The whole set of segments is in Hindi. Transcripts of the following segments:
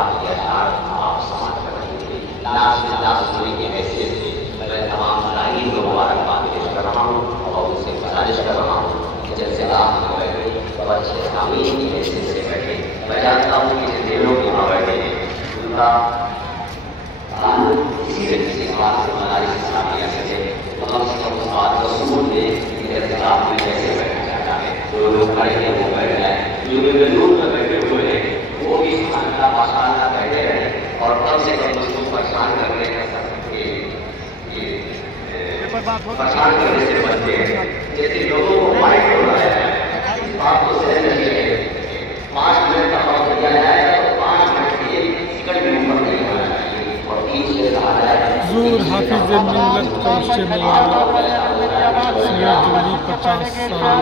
बात के अशार आप समाप्त कर रहे हैं। लास्ट जोड़ी की हैसियत से मैं तमाम साहिब को मुबारकबाद पेश कर रहा हूँ और उनसे गुजारिश कर रहा हूँ कि जैसे आप बैठे तो अच्छे आमीन की हैसियत से बैठे। मैं जानता हूँ कि जिन दिलों के वहाँ बैठे हैं उनका किसी न किसी बात से मदारिस इस्लामिया से है, तो हम सब उस बात को सुन ले कि इर्तिकाफ में कैसे बैठा जाता है। जो लोग खड़े हैं वो बैठ जाए, जो बेलून में बैठे हुए हैं वो भी सुभानअल्लाह माशाअल्लाह बैठे रहे और कम से कम उसको परेशान करने का परेशान करने से बचते हैं। जैसे लोगों को माइक हो रहा है, इस बात को सहन नहीं है। 5 मिनट का वक्त दिया जाएगा तो 5 मिनट के लिए सिकड़ भी ऊपर नहीं होना चाहिए और 3 से कहा जाएगा ज़ूर हाफिज़ मिल्लत का इज्तिमा सैयद जली 50 साल।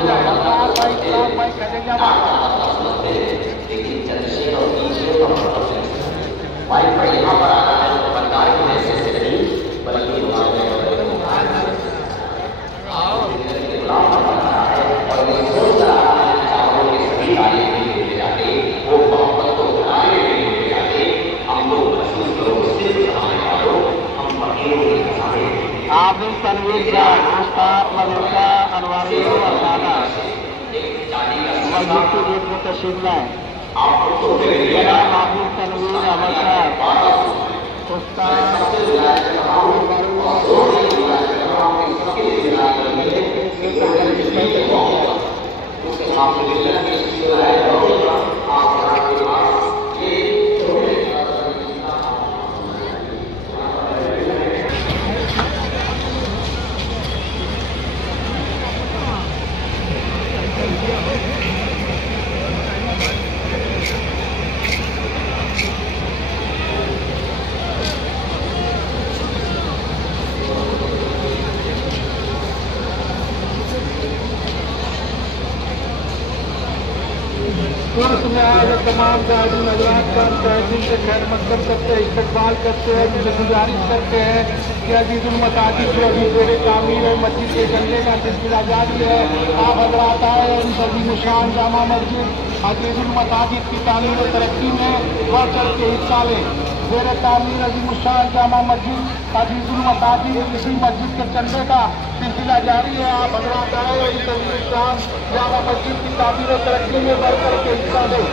लेकिन चंद्रशेखर और तीसरे माइक पर यहाँ पर आ रहा है तो सरकार की मैसेज से नहीं बल्कि और ये सोच रहा है चारों के सभी कार्य नहीं होते जाते, वो मोहब्बत को बनाने नहीं होते जाते। हम लोग महसूस करो सिर्फ हमारे वालों हम फकीरों के सामने आबिद तनवीर साहब उस्ताद मदरसा अनवारी असादा मस्जिद के गेट में तशरीफ लाए। जनाब आबिद तनवीर अहमद साहब उस्ताद में आए तमाम गाड़ी नजरात का तहजीब से खैर मकदम करते हैं, इस्तकबाल करते हैं, जिसे गुजारिश करते हैं कि अजीजुल मसाजिद जो अभी जोड़े तामीर है मस्जिद के झंडे का सिलसिला जारी है। आप हजरात आए इन सभी निशान जामा मस्जिद अजीजुल मसाजिद की तामीर और तरक्की में बढ़ चढ़ के हिस्सा लें। जेर तामीर अजीमुशान जामा मस्जिद अजीजुल मसाजिद इसी मस्जिद के झंडे का सिलसिला जारी है। आप हजरात आए इन सभी निशान जामा मस्जिद की तामीर और तरक्की में बढ़ चढ़ के हिस्सा लें।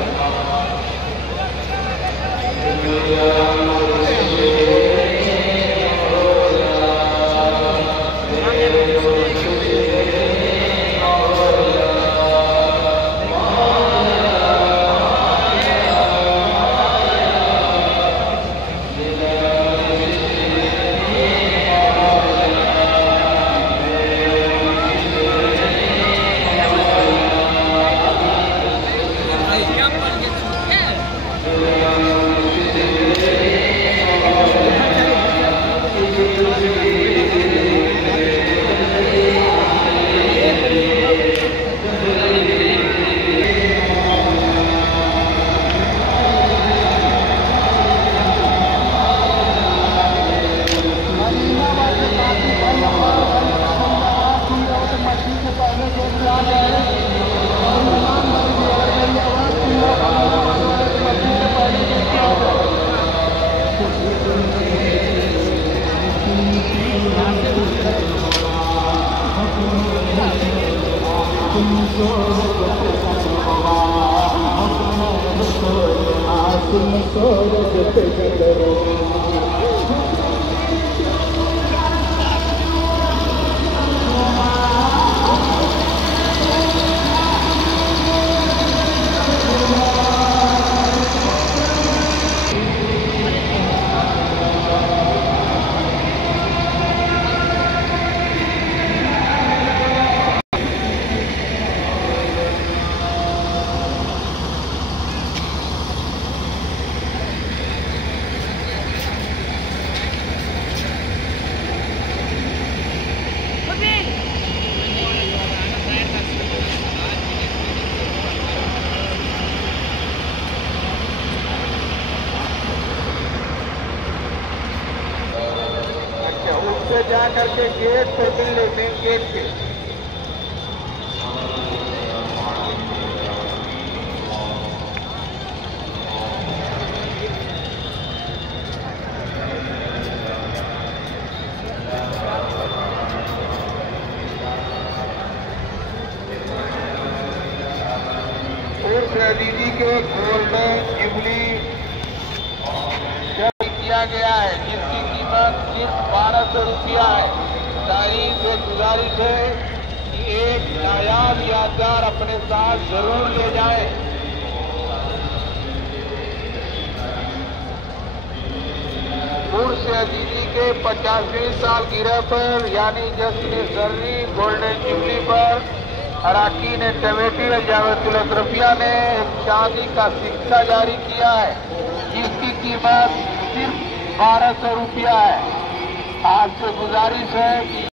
जा करके गेट पे मिल ले, मेन गेट पे। दीदी के गोल्डन जुबली किया गया है, जिसकी कीमत सिर्फ 1200 रुपया है। साईं से गुजारिश है कि एक नायाब यादगार अपने साथ जरूर ले जाएं। से दीदी के 50वीं सालगिरह पर यानी जश्न सर्री गोल्डन जुबली पर अराकीन कमेटी जावेतुल अशरफिया ने शादी का सिक्का जारी किया है, जिसकी कीमत सिर्फ 1200 रुपया है। आपसे गुजारिश है कि